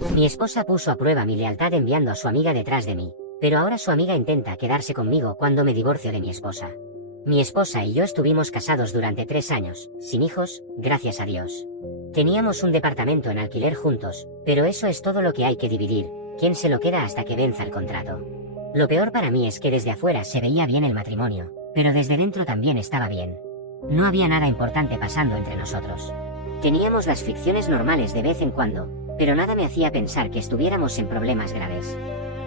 Mi esposa puso a prueba mi lealtad enviando a su amiga detrás de mí, pero ahora su amiga intenta quedarse conmigo cuando me divorcio de mi esposa. Mi esposa y yo estuvimos casados durante 3 años, sin hijos, gracias a Dios. Teníamos un departamento en alquiler juntos, pero eso es todo lo que hay que dividir, quién se lo queda hasta que venza el contrato. Lo peor para mí es que desde afuera se veía bien el matrimonio, pero desde dentro también estaba bien. No había nada importante pasando entre nosotros. Teníamos las fricciones normales de vez en cuando, pero nada me hacía pensar que estuviéramos en problemas graves.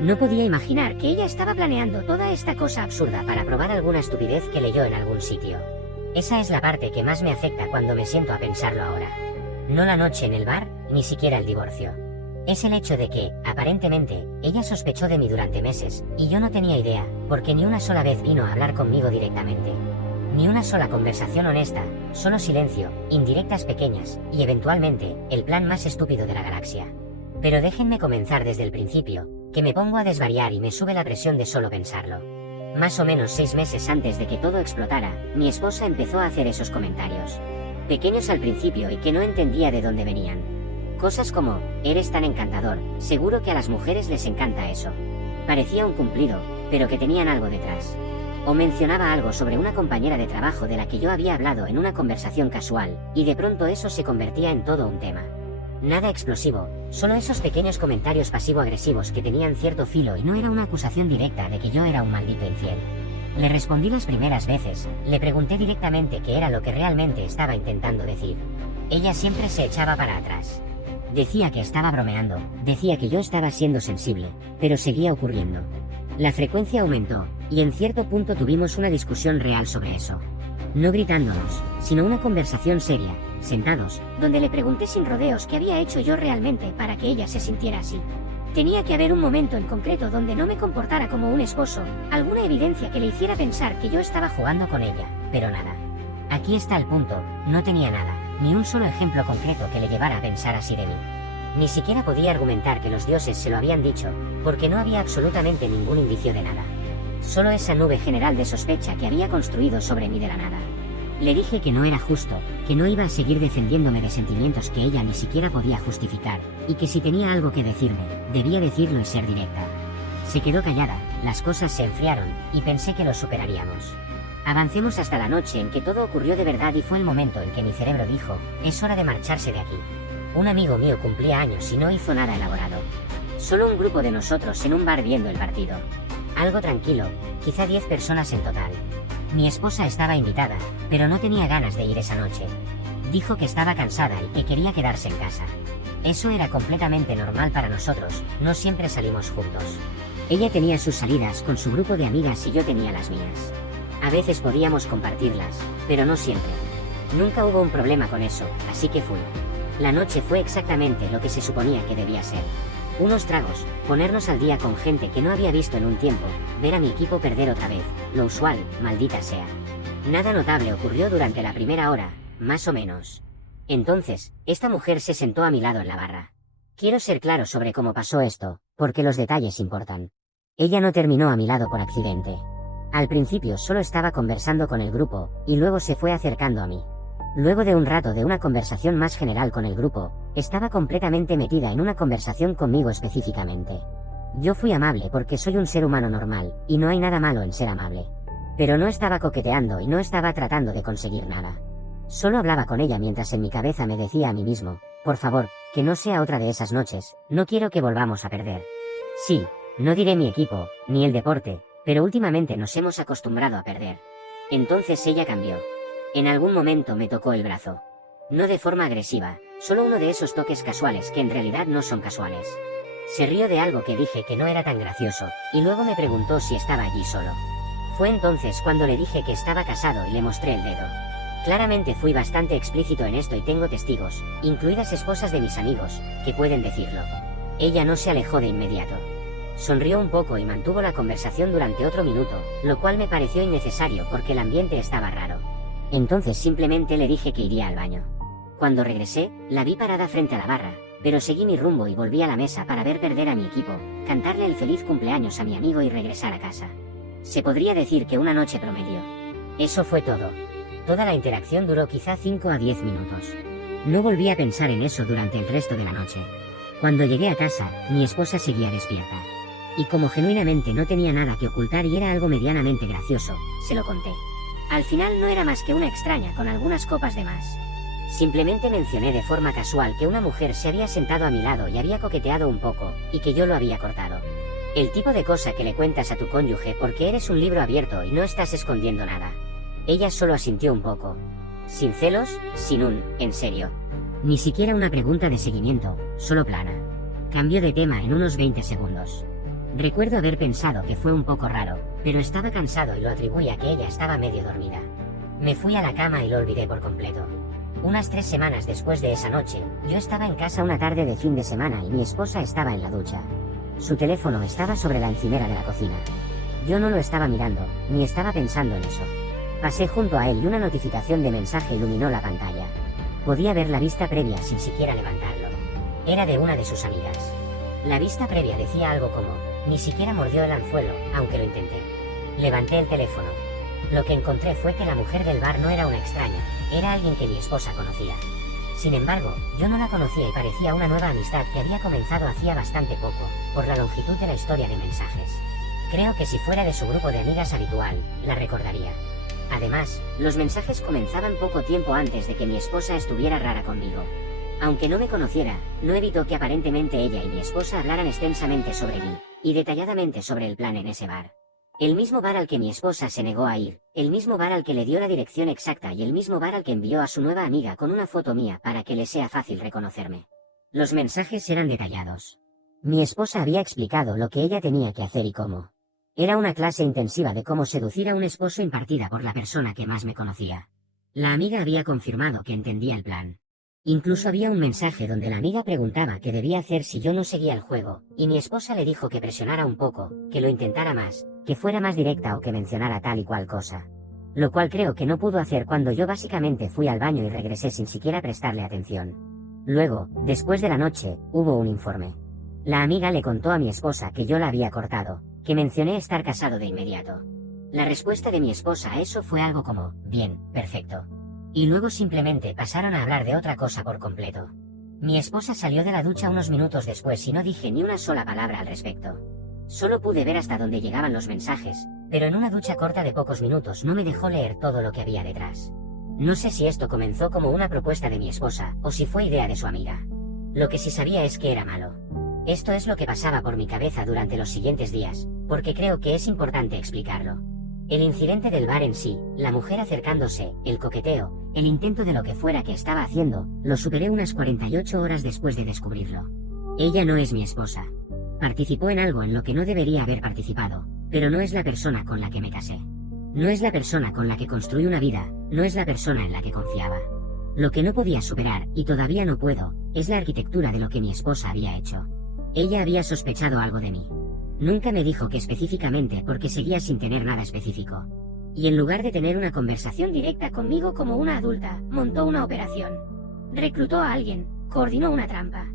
No podía imaginar que ella estaba planeando toda esta cosa absurda para probar alguna estupidez que leyó en algún sitio. Esa es la parte que más me afecta cuando me siento a pensarlo ahora. No la noche en el bar, ni siquiera el divorcio. Es el hecho de que, aparentemente, ella sospechó de mí durante meses, y yo no tenía idea, porque ni una sola vez vino a hablar conmigo directamente. Ni una sola conversación honesta, solo silencio, indirectas pequeñas, y eventualmente, el plan más estúpido de la galaxia. Pero déjenme comenzar desde el principio, que me pongo a desvariar y me sube la presión de solo pensarlo. Más o menos 6 meses antes de que todo explotara, mi esposa empezó a hacer esos comentarios. Pequeños al principio y que no entendía de dónde venían. Cosas como, eres tan encantador, seguro que a las mujeres les encanta eso. Parecía un cumplido, pero que tenían algo detrás. O mencionaba algo sobre una compañera de trabajo de la que yo había hablado en una conversación casual, y de pronto eso se convertía en todo un tema. Nada explosivo, solo esos pequeños comentarios pasivo-agresivos que tenían cierto filo y no era una acusación directa de que yo era un maldito infiel. Le respondí las primeras veces, le pregunté directamente qué era lo que realmente estaba intentando decir. Ella siempre se echaba para atrás. Decía que estaba bromeando, decía que yo estaba siendo sensible, pero seguía ocurriendo. La frecuencia aumentó, y en cierto punto tuvimos una discusión real sobre eso. No gritándonos, sino una conversación seria, sentados, donde le pregunté sin rodeos qué había hecho yo realmente para que ella se sintiera así. Tenía que haber un momento en concreto donde no me comportara como un esposo, alguna evidencia que le hiciera pensar que yo estaba jugando con ella, pero nada. Aquí está el punto, no tenía nada, ni un solo ejemplo concreto que le llevara a pensar así de mí. Ni siquiera podía argumentar que los dioses se lo habían dicho, porque no había absolutamente ningún indicio de nada. Solo esa nube general de sospecha que había construido sobre mí de la nada. Le dije que no era justo, que no iba a seguir defendiéndome de sentimientos que ella ni siquiera podía justificar, y que si tenía algo que decirme, debía decirlo y ser directa. Se quedó callada, las cosas se enfriaron, y pensé que lo superaríamos. Avancemos hasta la noche en que todo ocurrió de verdad y fue el momento en que mi cerebro dijo, es hora de marcharse de aquí. Un amigo mío cumplía años y no hizo nada elaborado. Solo un grupo de nosotros en un bar viendo el partido. Algo tranquilo, quizá 10 personas en total. Mi esposa estaba invitada, pero no tenía ganas de ir esa noche. Dijo que estaba cansada y que quería quedarse en casa. Eso era completamente normal para nosotros, no siempre salimos juntos. Ella tenía sus salidas con su grupo de amigas y yo tenía las mías. A veces podíamos compartirlas, pero no siempre. Nunca hubo un problema con eso, así que fui. La noche fue exactamente lo que se suponía que debía ser. Unos tragos, ponernos al día con gente que no había visto en un tiempo, ver a mi equipo perder otra vez, lo usual, maldita sea. Nada notable ocurrió durante la primera hora, más o menos. Entonces, esta mujer se sentó a mi lado en la barra. Quiero ser claro sobre cómo pasó esto, porque los detalles importan. Ella no terminó a mi lado por accidente. Al principio solo estaba conversando con el grupo, y luego se fue acercando a mí. Luego de un rato de una conversación más general con el grupo, estaba completamente metida en una conversación conmigo específicamente. Yo fui amable porque soy un ser humano normal, y no hay nada malo en ser amable. Pero no estaba coqueteando y no estaba tratando de conseguir nada. Solo hablaba con ella mientras en mi cabeza me decía a mí mismo, por favor, que no sea otra de esas noches, no quiero que volvamos a perder. Sí, no diré mi equipo, ni el deporte, pero últimamente nos hemos acostumbrado a perder. Entonces ella cambió. En algún momento me tocó el brazo. No de forma agresiva, solo uno de esos toques casuales que en realidad no son casuales. Se rió de algo que dije que no era tan gracioso, y luego me preguntó si estaba allí solo. Fue entonces cuando le dije que estaba casado y le mostré el dedo. Claramente fui bastante explícito en esto y tengo testigos, incluidas esposas de mis amigos, que pueden decirlo. Ella no se alejó de inmediato. Sonrió un poco y mantuvo la conversación durante otro minuto, lo cual me pareció innecesario porque el ambiente estaba raro. Entonces simplemente le dije que iría al baño. Cuando regresé, la vi parada frente a la barra, pero seguí mi rumbo y volví a la mesa para ver perder a mi equipo, cantarle el feliz cumpleaños a mi amigo y regresar a casa. Se podría decir que una noche promedio. Eso fue todo. Toda la interacción duró quizá 5 a 10 minutos. No volví a pensar en eso durante el resto de la noche. Cuando llegué a casa, mi esposa seguía despierta. Y como genuinamente no tenía nada que ocultar y era algo medianamente gracioso, Se lo conté. Al final no era más que una extraña con algunas copas de más. simplemente mencioné de forma casual que una mujer se había sentado a mi lado y había coqueteado un poco, y que yo lo había cortado. El tipo de cosa que le cuentas a tu cónyuge porque eres un libro abierto y no estás escondiendo nada. Ella solo asintió un poco. Sin celos, sin un, en serio. Ni siquiera una pregunta de seguimiento, solo plana. Cambió de tema en unos 20 segundos. Recuerdo haber pensado que fue un poco raro, pero estaba cansado y lo atribuí a que ella estaba medio dormida. Me fui a la cama y lo olvidé por completo. Unas 3 semanas después de esa noche, yo estaba en casa una tarde de fin de semana y mi esposa estaba en la ducha. Su teléfono estaba sobre la encimera de la cocina. Yo no lo estaba mirando, ni estaba pensando en eso. Pasé junto a él y una notificación de mensaje iluminó la pantalla. Podía ver la vista previa sin siquiera levantarlo. Era de una de sus amigas. La vista previa decía algo como, ni siquiera mordió el anzuelo, aunque lo intenté. Levanté el teléfono. Lo que encontré fue que la mujer del bar no era una extraña, era alguien que mi esposa conocía. Sin embargo, yo no la conocía y parecía una nueva amistad que había comenzado hacía bastante poco, por la longitud de la historia de mensajes. Creo que si fuera de su grupo de amigas habitual, la recordaría. Además, los mensajes comenzaban poco tiempo antes de que mi esposa estuviera rara conmigo. Aunque no me conociera, no evitó que aparentemente ella y mi esposa hablaran extensamente sobre mí, y detalladamente sobre el plan en ese bar. El mismo bar al que mi esposa se negó a ir, el mismo bar al que le dio la dirección exacta y el mismo bar al que envió a su nueva amiga con una foto mía para que le sea fácil reconocerme. Los mensajes eran detallados. Mi esposa había explicado lo que ella tenía que hacer y cómo. Era una clase intensiva de cómo seducir a un esposo impartida por la persona que más me conocía. La amiga había confirmado que entendía el plan. Incluso había un mensaje donde la amiga preguntaba qué debía hacer si yo no seguía el juego, y mi esposa le dijo que presionara un poco, que lo intentara más, que fuera más directa o que mencionara tal y cual cosa. Lo cual creo que no pudo hacer cuando yo básicamente fui al baño y regresé sin siquiera prestarle atención. Luego, después de la noche, hubo un informe. La amiga le contó a mi esposa que yo la había cortado, que mencioné estar casado de inmediato. La respuesta de mi esposa a eso fue algo como, bien, perfecto. Y luego simplemente pasaron a hablar de otra cosa por completo. Mi esposa salió de la ducha unos minutos después y no dije ni una sola palabra al respecto. Solo pude ver hasta dónde llegaban los mensajes, pero en una ducha corta de pocos minutos no me dejó leer todo lo que había detrás. No sé si esto comenzó como una propuesta de mi esposa, o si fue idea de su amiga. Lo que sí sabía es que era malo. Esto es lo que pasaba por mi cabeza durante los siguientes días, porque creo que es importante explicarlo. El incidente del bar en sí, la mujer acercándose, el coqueteo, el intento de lo que fuera que estaba haciendo, lo superé unas 48 horas después de descubrirlo. Ella no es mi esposa. Participó en algo en lo que no debería haber participado, pero no es la persona con la que me casé. No es la persona con la que construí una vida, no es la persona en la que confiaba. Lo que no podía superar, y todavía no puedo, es la arquitectura de lo que mi esposa había hecho. Ella había sospechado algo de mí. Nunca me dijo que específicamente porque seguía sin tener nada específico. Y en lugar de tener una conversación directa conmigo como una adulta, montó una operación. Reclutó a alguien, coordinó una trampa.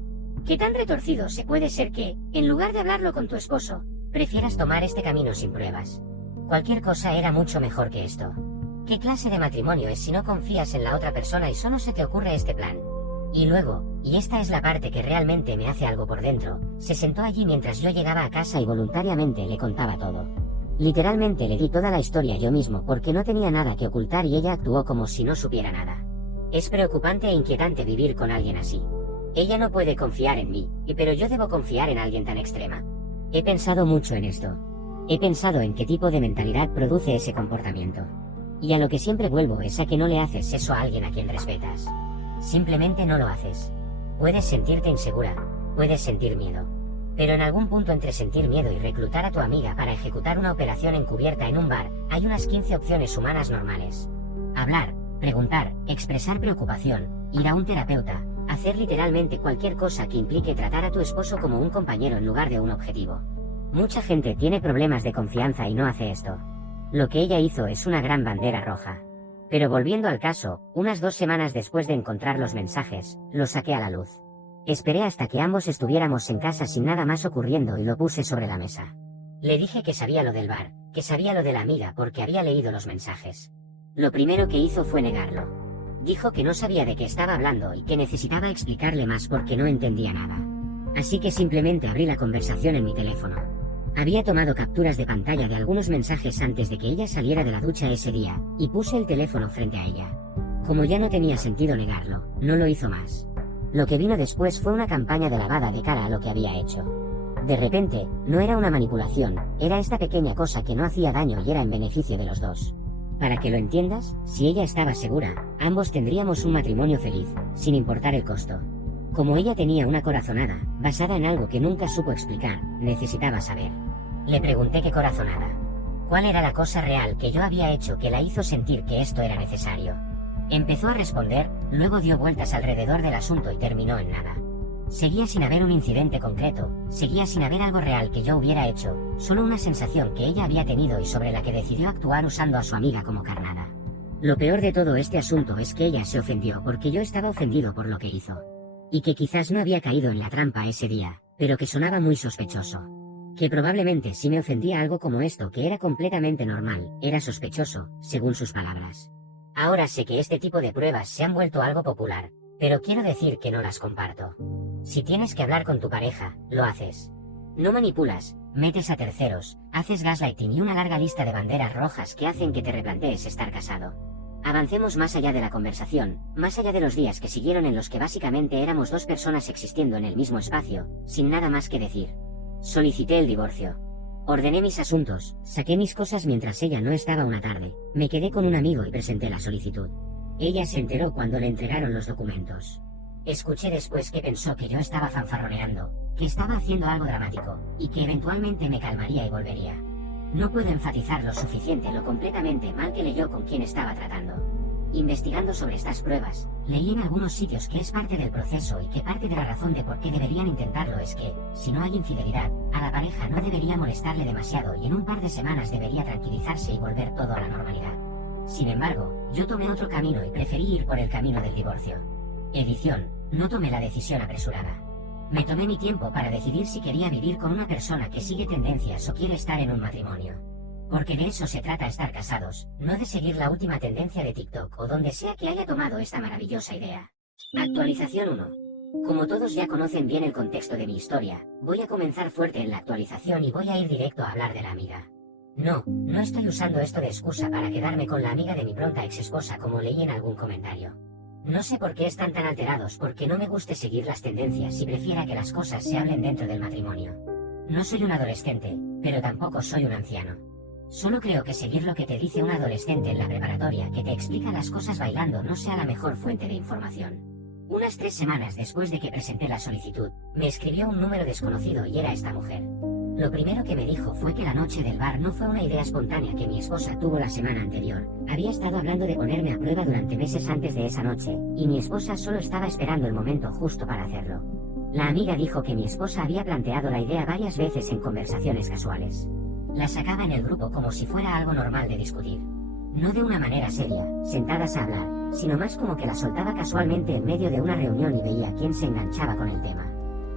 ¿Qué tan retorcido se puede ser que, en lugar de hablarlo con tu esposo, prefieras tomar este camino sin pruebas? Cualquier cosa era mucho mejor que esto. ¿Qué clase de matrimonio es si no confías en la otra persona y solo se te ocurre este plan? Y luego, y esta es la parte que realmente me hace algo por dentro, se sentó allí mientras yo llegaba a casa y voluntariamente le contaba todo. Literalmente le di toda la historia yo mismo porque no tenía nada que ocultar y ella actuó como si no supiera nada. Es preocupante e inquietante vivir con alguien así. Ella no puede confiar en mí, pero yo debo confiar en alguien tan extrema. He pensado mucho en esto. He pensado en qué tipo de mentalidad produce ese comportamiento. Y a lo que siempre vuelvo es a que no le haces eso a alguien a quien respetas. Simplemente no lo haces. Puedes sentirte insegura, puedes sentir miedo. Pero en algún punto entre sentir miedo y reclutar a tu amiga para ejecutar una operación encubierta en un bar, hay unas 15 opciones humanas normales. Hablar, preguntar, expresar preocupación, ir a un terapeuta, hacer literalmente cualquier cosa que implique tratar a tu esposo como un compañero en lugar de un objetivo. Mucha gente tiene problemas de confianza y no hace esto. Lo que ella hizo es una gran bandera roja. Pero volviendo al caso, unas 2 semanas después de encontrar los mensajes, los saqué a la luz. Esperé hasta que ambos estuviéramos en casa sin nada más ocurriendo y lo puse sobre la mesa. Le dije que sabía lo del bar, que sabía lo de la amiga porque había leído los mensajes. Lo primero que hizo fue negarlo. Dijo que no sabía de qué estaba hablando y que necesitaba explicarle más porque no entendía nada. Así que simplemente abrí la conversación en mi teléfono. Había tomado capturas de pantalla de algunos mensajes antes de que ella saliera de la ducha ese día, y puse el teléfono frente a ella. Como ya no tenía sentido negarlo, no lo hizo más. Lo que vino después fue una campaña de lavada de cara a lo que había hecho. De repente, no era una manipulación, era esta pequeña cosa que no hacía daño y era en beneficio de los dos. Para que lo entiendas, si ella estaba segura, ambos tendríamos un matrimonio feliz, sin importar el costo. Como ella tenía una corazonada, basada en algo que nunca supo explicar, necesitaba saber. Le pregunté qué corazonada. ¿Cuál era la cosa real que yo había hecho que la hizo sentir que esto era necesario? Empezó a responder, luego dio vueltas alrededor del asunto y terminó en nada. Seguía sin haber un incidente concreto, seguía sin haber algo real que yo hubiera hecho, solo una sensación que ella había tenido y sobre la que decidió actuar usando a su amiga como carnada. Lo peor de todo este asunto es que ella se ofendió porque yo estaba ofendido por lo que hizo. Y que quizás no había caído en la trampa ese día, pero que sonaba muy sospechoso. Que probablemente si me ofendía algo como esto que era completamente normal, era sospechoso, según sus palabras. Ahora sé que este tipo de pruebas se han vuelto algo popular, pero quiero decir que no las comparto. Si tienes que hablar con tu pareja, lo haces. No manipulas, metes a terceros, haces gaslighting y una larga lista de banderas rojas que hacen que te replantees estar casado. Avancemos más allá de la conversación, más allá de los días que siguieron en los que básicamente éramos dos personas existiendo en el mismo espacio, sin nada más que decir. Solicité el divorcio. Ordené mis asuntos, saqué mis cosas mientras ella no estaba una tarde, me quedé con un amigo y presenté la solicitud. Ella se enteró cuando le entregaron los documentos. Escuché después que pensó que yo estaba fanfarroneando, que estaba haciendo algo dramático, y que eventualmente me calmaría y volvería. No puedo enfatizar lo suficiente lo completamente mal que leyó con quien estaba tratando. Investigando sobre estas pruebas, leí en algunos sitios que es parte del proceso y que parte de la razón de por qué deberían intentarlo es que, si no hay infidelidad, a la pareja no debería molestarle demasiado y en un par de semanas debería tranquilizarse y volver todo a la normalidad. Sin embargo, yo tomé otro camino y preferí ir por el camino del divorcio. Edición, no tomé la decisión apresurada. Me tomé mi tiempo para decidir si quería vivir con una persona que sigue tendencias o quiere estar en un matrimonio. Porque de eso se trata estar casados, no de seguir la última tendencia de TikTok o donde sea que haya tomado esta maravillosa idea. Actualización 1. Como todos ya conocen bien el contexto de mi historia, voy a comenzar fuerte en la actualización y voy a ir directo a hablar de la amiga. No estoy usando esto de excusa para quedarme con la amiga de mi pronta ex esposa como leí en algún comentario. No sé por qué están tan alterados porque no me guste seguir las tendencias y prefiera que las cosas se hablen dentro del matrimonio. No soy un adolescente, pero tampoco soy un anciano. Solo creo que seguir lo que te dice un adolescente en la preparatoria que te explica las cosas bailando no sea la mejor fuente de información. Unas 3 semanas después de que presenté la solicitud, me escribió un número desconocido y era esta mujer. Lo primero que me dijo fue que la noche del bar no fue una idea espontánea que mi esposa tuvo la semana anterior. Había estado hablando de ponerme a prueba durante meses antes de esa noche, y mi esposa solo estaba esperando el momento justo para hacerlo. La amiga dijo que mi esposa había planteado la idea varias veces en conversaciones casuales. La sacaba en el grupo como si fuera algo normal de discutir. No de una manera seria, sentadas a hablar, sino más como que la soltaba casualmente en medio de una reunión y veía quién se enganchaba con el tema.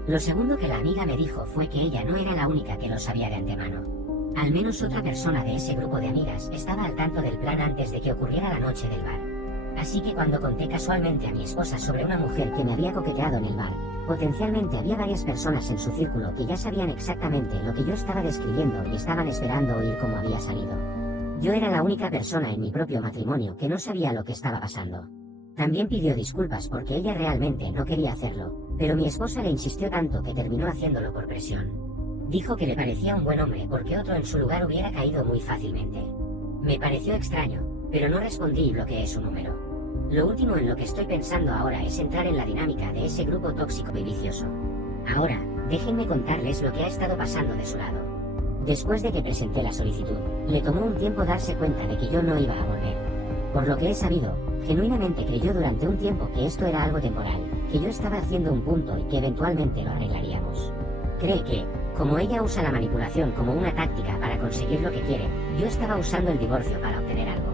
Lo segundo que la amiga me dijo fue que ella no era la única que lo sabía de antemano. Al menos otra persona de ese grupo de amigas estaba al tanto del plan antes de que ocurriera la noche del bar. Así que cuando conté casualmente a mi esposa sobre una mujer que me había coqueteado en el bar, potencialmente había varias personas en su círculo que ya sabían exactamente lo que yo estaba describiendo y estaban esperando oír cómo había salido. Yo era la única persona en mi propio matrimonio que no sabía lo que estaba pasando. También pidió disculpas porque ella realmente no quería hacerlo, pero mi esposa le insistió tanto que terminó haciéndolo por presión. Dijo que le parecía un buen hombre porque otro en su lugar hubiera caído muy fácilmente. Me pareció extraño, pero no respondí y bloqueé su número. Lo último en lo que estoy pensando ahora es entrar en la dinámica de ese grupo tóxico y vicioso. Ahora, déjenme contarles lo que ha estado pasando de su lado. Después de que presenté la solicitud, le tomó un tiempo darse cuenta de que yo no iba a volver. Por lo que he sabido, genuinamente creyó durante un tiempo que esto era algo temporal, que yo estaba haciendo un punto y que eventualmente lo arreglaríamos. Cree que, como ella usa la manipulación como una táctica para conseguir lo que quiere, yo estaba usando el divorcio para obtener algo.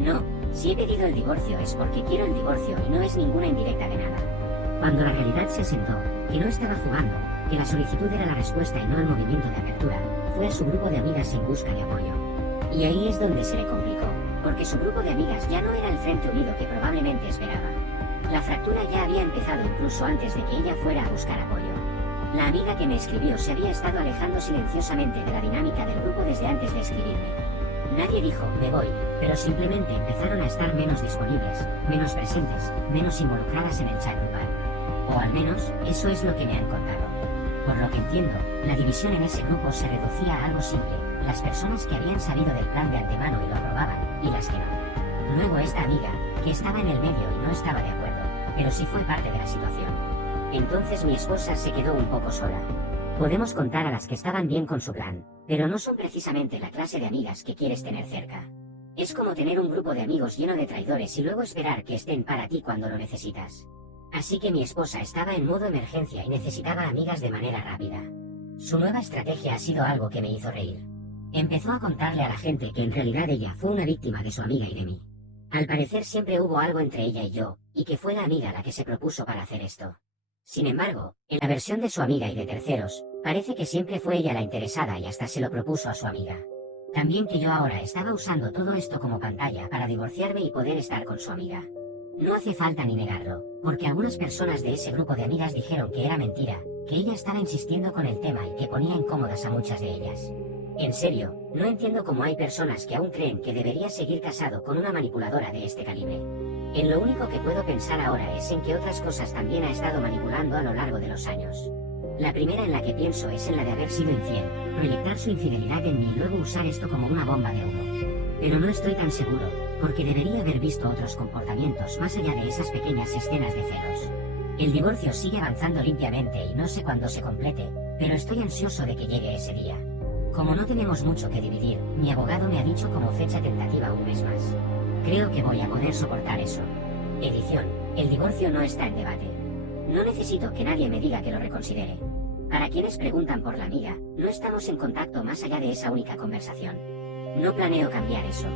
No, si he pedido el divorcio es porque quiero el divorcio y no es ninguna indirecta de nada. Cuando la realidad se asentó, que no estaba jugando, que la solicitud era la respuesta y no el movimiento de apertura, fue a su grupo de amigas en busca de apoyo. Y ahí es donde se le complicó, porque su grupo de amigas ya no era el frente unido que probablemente esperaba. La fractura ya había empezado incluso antes de que ella fuera a buscar apoyo. La amiga que me escribió se había estado alejando silenciosamente de la dinámica del grupo desde antes de escribirme. Nadie dijo, Me voy, pero simplemente empezaron a estar menos disponibles, menos presentes, menos involucradas en el chat grupal. O al menos, eso es lo que me han contado. Por lo que entiendo, la división en ese grupo se reducía a algo simple, las personas que habían sabido del plan de antemano y lo aprobaban, y las que no. Luego esta amiga, que estaba en el medio y no estaba de acuerdo, pero sí fue parte de la situación. Entonces mi esposa se quedó un poco sola. Podemos contar a las que estaban bien con su plan, pero no son precisamente la clase de amigas que quieres tener cerca. Es como tener un grupo de amigos lleno de traidores y luego esperar que estén para ti cuando lo necesitas. Así que mi esposa estaba en modo emergencia y necesitaba amigas de manera rápida. Su nueva estrategia ha sido algo que me hizo reír. Empezó a contarle a la gente que en realidad ella fue una víctima de su amiga y de mí. Al parecer siempre hubo algo entre ella y yo, y que fue la amiga la que se propuso para hacer esto. Sin embargo, en la versión de su amiga y de terceros, parece que siempre fue ella la interesada y hasta se lo propuso a su amiga. También que yo ahora estaba usando todo esto como pantalla para divorciarme y poder estar con su amiga. No hace falta ni negarlo, porque algunas personas de ese grupo de amigas dijeron que era mentira, que ella estaba insistiendo con el tema y que ponía incómodas a muchas de ellas. En serio, no entiendo cómo hay personas que aún creen que debería seguir casado con una manipuladora de este calibre. En lo único que puedo pensar ahora es en que otras cosas también ha estado manipulando a lo largo de los años. La primera en la que pienso es en la de haber sido infiel, proyectar su infidelidad en mí y luego usar esto como una bomba de humo. Pero no estoy tan seguro, porque debería haber visto otros comportamientos más allá de esas pequeñas escenas de celos. El divorcio sigue avanzando limpiamente y no sé cuándo se complete, pero estoy ansioso de que llegue ese día. Como no tenemos mucho que dividir, mi abogado me ha dicho como fecha tentativa un mes más. Creo que voy a poder soportar eso. Edición. El divorcio no está en debate. No necesito que nadie me diga que lo reconsidere. Para quienes preguntan por la amiga, no estamos en contacto más allá de esa única conversación. No planeo cambiar eso.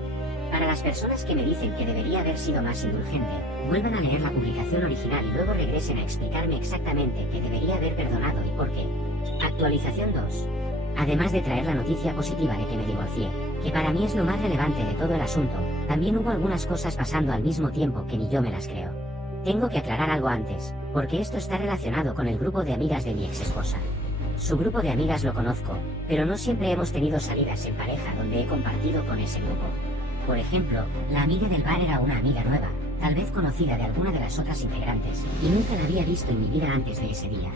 Para las personas que me dicen que debería haber sido más indulgente, vuelvan a leer la publicación original y luego regresen a explicarme exactamente que debería haber perdonado y por qué. Actualización 2. Además de traer la noticia positiva de que me divorcié, que para mí es lo más relevante de todo el asunto, también hubo algunas cosas pasando al mismo tiempo que ni yo me las creo. Tengo que aclarar algo antes, porque esto está relacionado con el grupo de amigas de mi ex esposa. Su grupo de amigas lo conozco, pero no siempre hemos tenido salidas en pareja donde he compartido con ese grupo. Por ejemplo, la amiga del bar era una amiga nueva, tal vez conocida de alguna de las otras integrantes, y nunca la había visto en mi vida antes de ese día.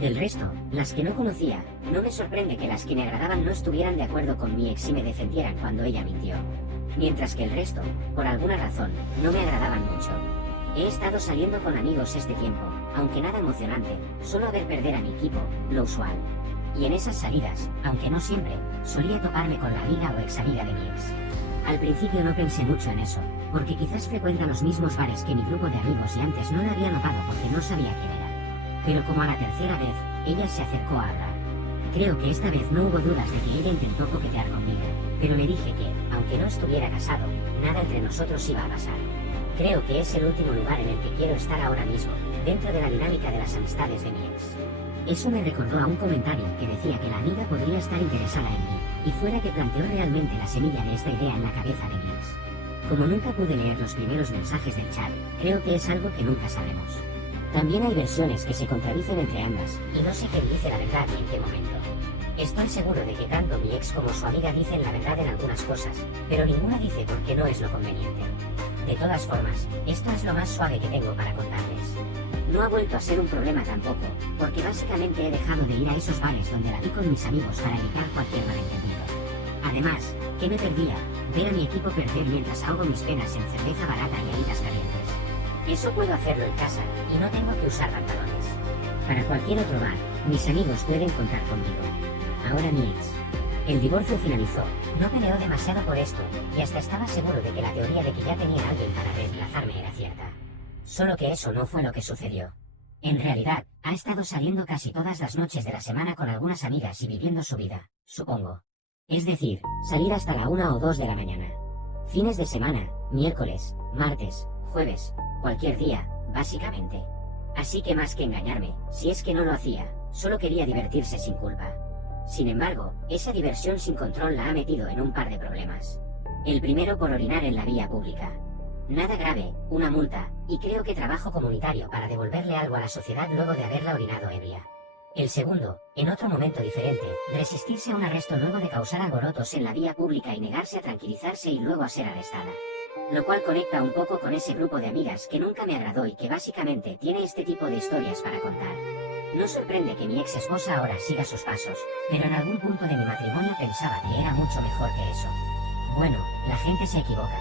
Del resto, las que no conocía, no me sorprende que las que me agradaban no estuvieran de acuerdo con mi ex y me defendieran cuando ella mintió. Mientras que el resto, por alguna razón, no me agradaban mucho. He estado saliendo con amigos este tiempo, aunque nada emocionante, solo a ver perder a mi equipo, lo usual. Y en esas salidas, aunque no siempre, solía toparme con la amiga o ex amiga de mi ex. Al principio no pensé mucho en eso, porque quizás frecuenta los mismos bares que mi grupo de amigos y antes no la había notado porque no sabía quién era. Pero como a la tercera vez, ella se acercó a hablar. Creo que esta vez no hubo dudas de que ella intentó coquetear conmigo, pero le dije que, aunque no estuviera casado, nada entre nosotros iba a pasar. Creo que es el último lugar en el que quiero estar ahora mismo, dentro de la dinámica de las amistades de mi ex. Eso me recordó a un comentario que decía que la amiga podría estar interesada en mí, y fuera que planteó realmente la semilla de esta idea en la cabeza de mi ex. Como nunca pude leer los primeros mensajes del chat, creo que es algo que nunca sabemos. También hay versiones que se contradicen entre ambas, y no sé quién dice la verdad ni en qué momento. Estoy seguro de que tanto mi ex como su amiga dicen la verdad en algunas cosas, pero ninguna dice por qué no es lo conveniente. De todas formas, esto es lo más suave que tengo para contarles. No ha vuelto a ser un problema tampoco, porque básicamente he dejado de ir a esos bares donde la vi con mis amigos para evitar cualquier malentendido. Además, ¿qué me perdía? Ver a mi equipo perder mientras ahogo mis penas en cerveza barata y alitas calientes. Eso puedo hacerlo en casa, y no tengo que usar pantalones. Para cualquier otro bar, mis amigos pueden contar conmigo. Ahora mi ex. El divorcio finalizó, no peleó demasiado por esto, y hasta estaba seguro de que la teoría de que ya tenía a alguien para reemplazarme era cierta. Solo que eso no fue lo que sucedió. En realidad, ha estado saliendo casi todas las noches de la semana con algunas amigas y viviendo su vida, supongo. Es decir, salir hasta la 1 o 2 de la mañana. Fines de semana, miércoles, martes, jueves, cualquier día, básicamente. Así que más que engañarme, si es que no lo hacía, solo quería divertirse sin culpa. Sin embargo, esa diversión sin control la ha metido en un par de problemas. El primero por orinar en la vía pública. Nada grave, una multa, y creo que trabajo comunitario para devolverle algo a la sociedad luego de haberla orinado ebria. El segundo, en otro momento diferente, resistirse a un arresto luego de causar alborotos En la vía pública y negarse a tranquilizarse y luego a ser arrestada. Lo cual conecta un poco con ese grupo de amigas que nunca me agradó y que básicamente tiene este tipo de historias para contar. No sorprende que mi ex esposa ahora siga sus pasos, pero en algún punto de mi matrimonio pensaba que era mucho mejor que eso. Bueno, la gente se equivoca.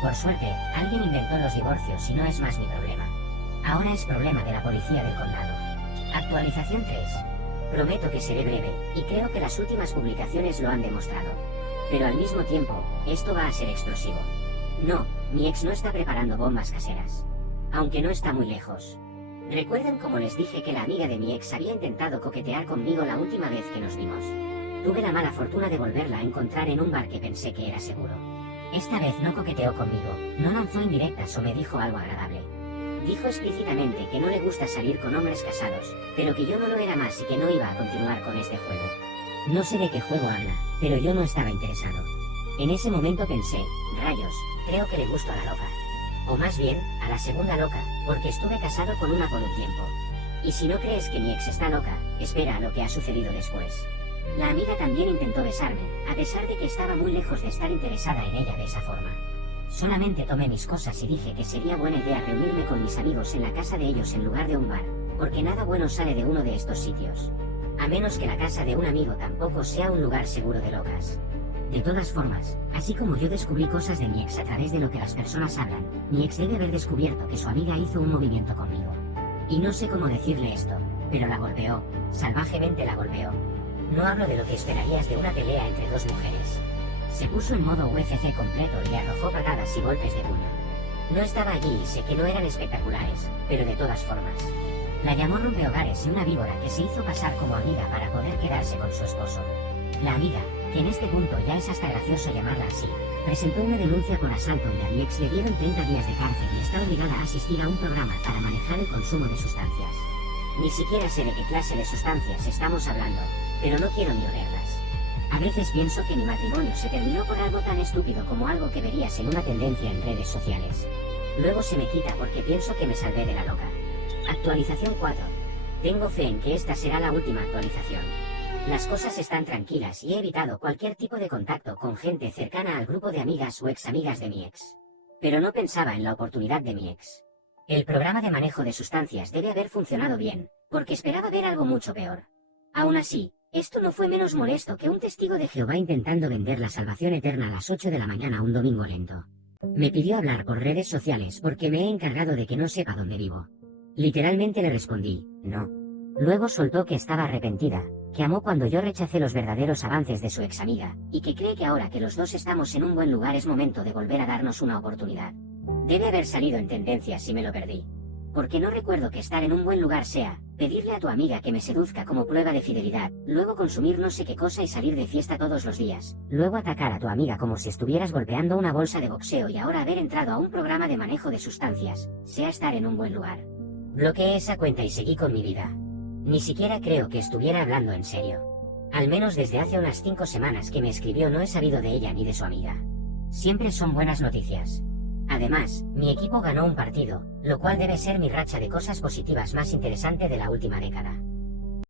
Por suerte, alguien inventó los divorcios y no es más mi problema. Ahora es problema de la policía del condado. Actualización 3. Prometo que seré breve, y creo que las últimas publicaciones lo han demostrado. Pero al mismo tiempo, esto va a ser explosivo. No, mi ex no está preparando bombas caseras. Aunque no está muy lejos. ¿Recuerdan cómo les dije que la amiga de mi ex había intentado coquetear conmigo la última vez que nos vimos? Tuve la mala fortuna de volverla a encontrar en un bar que pensé que era seguro. Esta vez no coqueteó conmigo, no lanzó indirectas o me dijo algo agradable. Dijo explícitamente que no le gusta salir con hombres casados, pero que yo no lo era más y que no iba a continuar con este juego. No sé de qué juego habla, pero yo no estaba interesado. En ese momento pensé, rayos, creo que le gusto a la loca. O más bien, a la segunda loca, porque estuve casado con una por un tiempo. Y si no crees que mi ex está loca, espera a lo que ha sucedido después. La amiga también intentó besarme, a pesar de que estaba muy lejos de estar interesada en ella de esa forma. Solamente tomé mis cosas y dije que sería buena idea reunirme con mis amigos en la casa de ellos en lugar de un bar, porque nada bueno sale de uno de estos sitios. A menos que la casa de un amigo tampoco sea un lugar seguro de locas. De todas formas, así como yo descubrí cosas de mi ex a través de lo que las personas hablan, mi ex debe haber descubierto que su amiga hizo un movimiento conmigo. Y no sé cómo decirle esto, pero la golpeó, salvajemente la golpeó. No hablo de lo que esperarías de una pelea entre dos mujeres. Se puso en modo UFC completo y le arrojó patadas y golpes de puño. No estaba allí y sé que no eran espectaculares, pero de todas formas. La llamó rompehogares y una víbora que se hizo pasar como amiga para poder quedarse con su esposo. La amiga, que en este punto ya es hasta gracioso llamarla así, presentó una denuncia por asalto y a mi ex le dieron 30 días de cárcel y está obligada a asistir a un programa para manejar el consumo de sustancias. Ni siquiera sé de qué clase de sustancias estamos hablando, pero no quiero ni olerlas. A veces pienso que mi matrimonio se terminó por algo tan estúpido como algo que verías en una tendencia en redes sociales. Luego se me quita porque pienso que me salvé de la loca. Actualización 4. Tengo fe en que esta será la última actualización. Las cosas están tranquilas y he evitado cualquier tipo de contacto con gente cercana al grupo de amigas o ex amigas de mi ex. Pero no pensaba en la oportunidad de mi ex. El programa de manejo de sustancias debe haber funcionado bien, porque esperaba ver algo mucho peor. Aún así, esto no fue menos molesto que un testigo de Jehová intentando vender la salvación eterna a las 8 de la mañana un domingo lento. Me pidió hablar por redes sociales porque me he encargado de que no sepa dónde vivo. Literalmente le respondí, no. Luego soltó que estaba arrepentida, que amó cuando yo rechacé los verdaderos avances de su ex amiga, y que cree que ahora que los dos estamos en un buen lugar es momento de volver a darnos una oportunidad. Debe haber salido en tendencias si me lo perdí. Porque no recuerdo que estar en un buen lugar sea pedirle a tu amiga que me seduzca como prueba de fidelidad, luego consumir no sé qué cosa y salir de fiesta todos los días. Luego atacar a tu amiga como si estuvieras golpeando una bolsa de boxeo y ahora haber entrado a un programa de manejo de sustancias, sea estar en un buen lugar. Bloqueé esa cuenta y seguí con mi vida. Ni siquiera creo que estuviera hablando en serio. Al menos desde hace unas 5 semanas que me escribió no he sabido de ella ni de su amiga. Siempre son buenas noticias. Además, mi equipo ganó un partido, lo cual debe ser mi racha de cosas positivas más interesante de la última década.